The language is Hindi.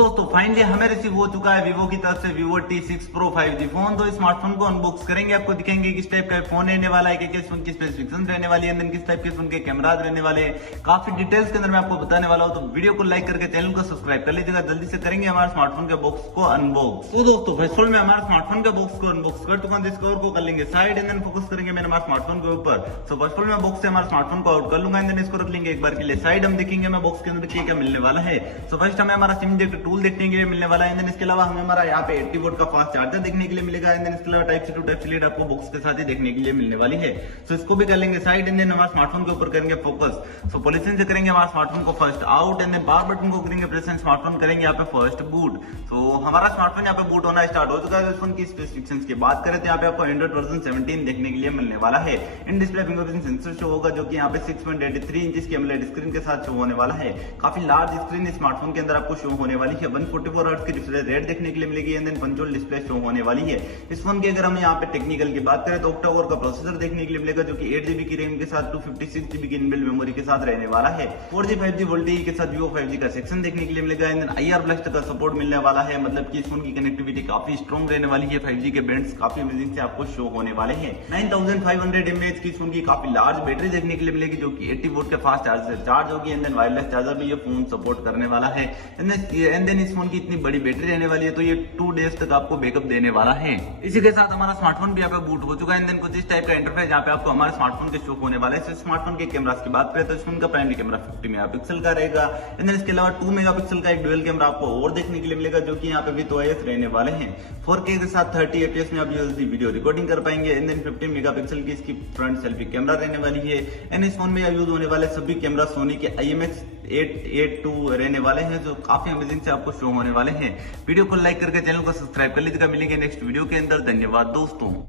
दोस्तों फाइनली हमें रिसीव हो चुका है वीवो की तरफ से Vivo T6 Pro 5G phone. तो स्मार्टफोन को अनबॉक्स करेंगे, आपको दिखाएंगे किस टाइप का फोन रहने वाला है, किस फोन की स्पेसिफिकेशन रहने वाली है, किस टाइप के फोन के कैमराज रहने वाले हैं, काफी डिटेल्स के अंदर मैं आपको बताने वाला हूं। तो वीडियो को लाइक करके चैनल को सब्सक्राइब कर लीजिएगा। जल्दी से करेंगे हमारे स्मार्टफोन के बॉक्स को अनबॉक्स। तो दोस्तों फर्स्ट ऑफ ऑल मैं हमारे स्मार्टफोन के बॉक्स को अनबॉक्स कर चुका हूं। इस कवर को कर लेंगे साइड एंड देन फोकस करेंगे मैंने हमारे स्मार्टफोन के ऊपर। तो फर्स्ट ऑफ ऑल मैं बॉक्स से हमारे स्मार्टफोन को आउट कर लूंगा एंड देन इसको रख लेंगे एक बार के लिए साइड। हम देखेंगे मैं बॉक्स के अंदर क्या मिलने वाला है। तो फर्स्ट हमें हमारा सिम जेक्ट टूल देखने के लिए मिलने वाला है। इसके अलावा हमें हमारा यहाँ पे 80 वोल्ट का फास्ट चार्जर देखने के लिए मिलेगा। एंड इसके अलावा type C to type C lead आपको बॉक्स के साथ ही देखने के लिए मिलने वाली है। तो इसको भी कर लेंगे साइड एंड देन हमारे स्मार्टफोन के ऊपर करेंगे फोकस। सो पोजीशन से करेंगे हमारे स्मार्टफोन को first out and then power button को करेंगे प्रेस एंड स्मार्टफोन करेंगे यहाँ पे फर्स्ट बूट। तो हमारा स्मार्टफोन यहाँ पे बूट होना स्टार्ट हो चुका है। फोन की स्पेसिफिकेशंस की बात करें तो यहाँ पे आपको एंड्रॉइड वर्जन 17 देखने के लिए मिलने वाला है। In display fingerprint sensor show होगा जो कि यहाँ पे 6.83 इंच की एमोलेड स्क्रीन के साथ शो होने वाला है। काफी लार्ज स्क्रीन स्मार्टफोन के अंदर आपको शो होने वाली है। 144 हर्ट्ज की रिफ्रेश रेट देखने के लिए मिलेगी and then punch hole display show होने वाली है। इस फोन की अगर हम यहाँ पे टेक्निकल की बात करें तो ऑक्टा कोर का प्रोसेसर देखने के लिए मिलेगा जो कि 8GB की रैम के साथ 256GB की इनबिल्ट मेमोरी के साथ रहने वाला है। 4G 5G वोल्टेज के साथ Vivo 5G का सेक्शन देखने के लिए मिलेगा एंड देन IR ब्लास्ट का सपोर्ट मिलने वाला है। मतलब कि इस फोन की कनेक्टिविटी काफी स्ट्रॉन्ग रहने वाली है। 5G के बैंड्स काफी अमेजिंग से आपको शो होने वाले हैं। 9500 mAh की इस फोन की काफी लार्ज बैटरी देखने के लिए मिलेगी जो कि 80 वोल्ट के फास्ट चार्जर से चार्ज होगी एंड देन वायरलेस चार्जर भी ये फोन सपोर्ट करने वाला है। एंड देन इस फोन की इतनी बड़ी बैटरी रहने वाली है तो ये 2 डेज तक आपको बैकअप देने वाला है। इसी के साथ हमारा स्मार्टफोन भी यहाँ पे बूट हो चुका है। कुछ इस टाइप का इंटरफेस यहाँ पे आपको हमारे स्मार्टफोन के शो होने वाला है। स्मार्टफोन के कैमरास की बात करें तो इस फोन का प्राइमरी कैमरा 50 मेगापिक्सल का रहेगा एंड इसके अलावा 2 मेगापिक्सल का एक डुअल कैमरा आपको और देखने के लिए मिलेगा जो कि यहाँ पे विद OIS रहने वाले हैं। 4K के साथ 30 FPS में आप जल्दी वीडियो रिकॉर्डिंग कर पाएंगे एंड देन 15 मेगापिक्सल की इसकी फ्रंट सेल्फी कैमरा रहने वाली है। एंड इस फोन में यूज होने वाले सभी कैमरा सोनी के IMX 882 रहने वाले हैं जो काफी अमेजिंग से आपको शो होने वाले हैं। वीडियो को लाइक करके चैनल को सब्सक्राइब कर लीजिएगा। मिलेंगे नेक्स्ट वीडियो के अंदर। धन्यवाद दोस्तों।